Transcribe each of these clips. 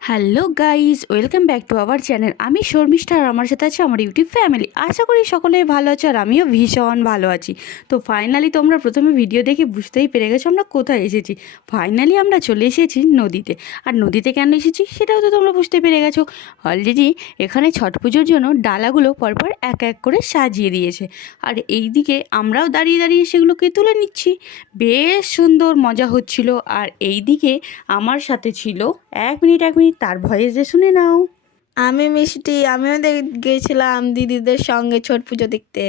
Hello guys, welcome back to our channel. আমি শর্মিষ্ঠা আর আমার সাথে আছে আমার ইউটিউব ফ্যামিলি। আশা করি সকলেই ভালো আছো আর আমিও ভীষণ ভালো আছি। তো ফাইনালি তোমরা প্রথমে ভিডিও দেখে বুঝতেই পেরে গেছো আমরা কোথায় এসেছি। ফাইনালি আমরা চলে এসেছি নদীতে। আর নদীতে কেন এসেছি সেটাও তো তোমরা বুঝতে পেরে গেছো। অলরেডি এখানে ছট পুজোর জন্য ডালাগুলো পরপর এক এক করে সাজিয়ে দিয়েছে। আর এই দিকে আমরাও দাঁড়িয়ে দাঁড়িয়ে সেগুলোকে তুলে নিচ্ছি। বেশ সুন্দর মজা হচ্ছিল। আর এই দিকে আমার সাথে ছিল এক মিনিট তার ভয়েস যে শুনে নাও। আমি মিষ্টি, আমিও গিয়েছিলাম দিদিদের সঙ্গে ছট পুজো দেখতে।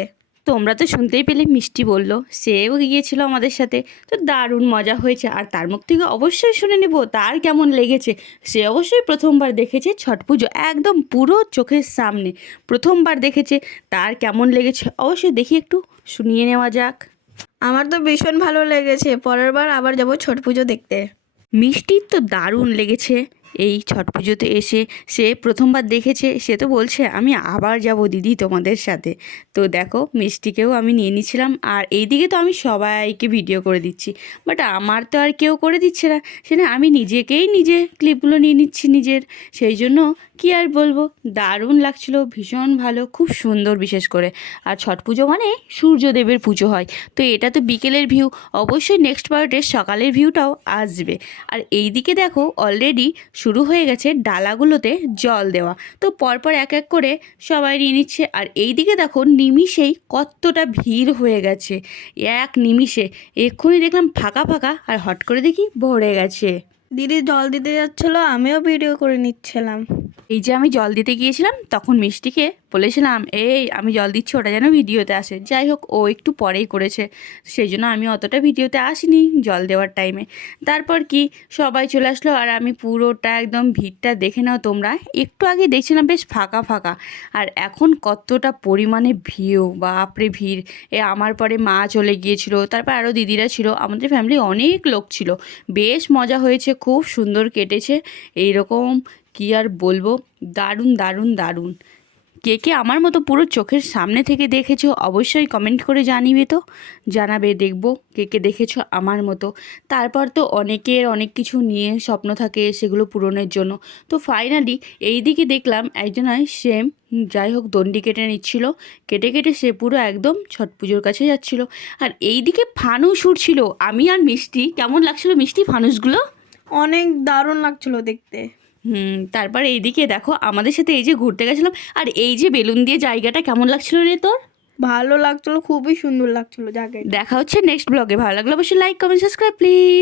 তোমরা তো শুনতেই পেলে, মিষ্টি বলল সেও গিয়েছিল আমাদের সাথে। তো দারুণ মজা হয়েছে। আর তার মুখ থেকে অবশ্যই শুনে নেব তার কেমন লেগেছে। সে অবশ্যই প্রথমবার দেখেছে ছট পুজো, একদম পুরো চোখের সামনে প্রথমবার দেখেছে। তার কেমন লেগেছে অবশ্যই দেখি একটু শুনিয়ে নেওয়া যাক। আমার তো ভীষণ ভালো লেগেছে, পরের বার আবার যাব ছট পুজো দেখতে। মিষ্টির তো দারুণ লেগেছে এই ছট পুজোতে এসে। সে প্রথমবার দেখেছে, সে তো বলছে আমি আবার যাব দিদি তোমাদের সাথে। তো দেখো মিষ্টিকেও আমি নিয়ে নিয়েছিলাম। আর এইদিকে তো আমি সবাইকে ভিডিও করে দিচ্ছি, বাট আমার তো আর কেউ করে দিচ্ছে না। সেটা আমি নিজে ক্লিপগুলো নিয়ে নিচ্ছি নিজের। সেই জন্য কি আর বলবো, দারুণ লাগছিল, ভীষণ ভালো, খুব সুন্দর। বিশেষ করে আর ছট পুজো মানে সূর্যদেবের পুজো হয়। তো এটা তো বিকেলের ভিউ, অবশ্যই নেক্সট পার্টে সকালের ভিউটাও আসবে। আর এই দিকে দেখো অলরেডি শুরু হয়ে গেছে ডালাগুলোতে জল দেওয়া। তো পরপর এক এক করে সবাই নিয়ে নিচ্ছে। আর এই দিকে দেখো নিমিষেই কতটা ভিড় হয়ে গেছে। এক নিমিষে এক্ষুনি দেখলাম ফাঁকা ফাঁকা, আর হট করে দেখি ভরে গেছে। দিদি জল দিতে যাচ্ছিলো, আমিও ভিডিও করে নিচ্ছিলাম। এই যে আমি জল দিতে গিয়েছিলাম তখন মিষ্টিকে বলেছিলাম এই আমি জল দিচ্ছি, ওটা যেন ভিডিওতে আসে। যাই হোক ও একটু পরেই করেছে, সেই জন্য আমি অতটা ভিডিওতে আসিনি জল দেওয়ার টাইমে। তারপর কি সবাই চলে আসলো। আর আমি পুরোটা একদম ভিড়টা দেখে নাও তোমরা। একটু আগে দেখছিলাম বেশ ফাঁকা ফাঁকা, আর এখন কতটা পরিমাণে ভিড়, বাপরে ভিড়। আমার পরে মা চলে গিয়েছিল, তারপর আরও দিদিরা ছিল, আমাদের ফ্যামিলি অনেক লোক ছিল। বেশ মজা হয়েছে, খুব সুন্দর কেটেছে। এইরকম কি আর বলবো, দারুণ দারুণ দারুণ। কে কে আমার মতো পুরো চোখের সামনে থেকে দেখেছো অবশ্যই কমেন্ট করে জানাবে দেখবো কে কে দেখেছো আমার মতো। তারপর তো অনেকের অনেক কিছু নিয়ে স্বপ্ন থাকে, সেগুলো পূরণের জন্য। তো ফাইনালি এই দিকে দেখলাম একজন সেম যাই হোক দণ্ডি কেটে নিচ্ছিল। কেটে কেটে সে পুরো একদম ছট পুজোর কাছে যাচ্ছিল। আর এই দিকে ফানুস উঠছিল। আমি আর মিষ্টি, কেমন লাগছিল মিষ্টি ফানুসগুলো? অনেক দারুণ লাগছিল দেখতে। তারপর এইদিকে দেখো আমাদের সাথে এই যে ঘুরতে গেছিলাম, আর এই যে বেলুন দিয়ে জায়গাটা কেমন লাগছিল রে তোর? ভালো লাগছিল, খুবই সুন্দর লাগছিল জায়গাটা। দেখা হচ্ছে নেক্সট ব্লগে। ভালো লাগলে অবশ্যই লাইক কমেন্ট সাবস্ক্রাইব প্লিজ।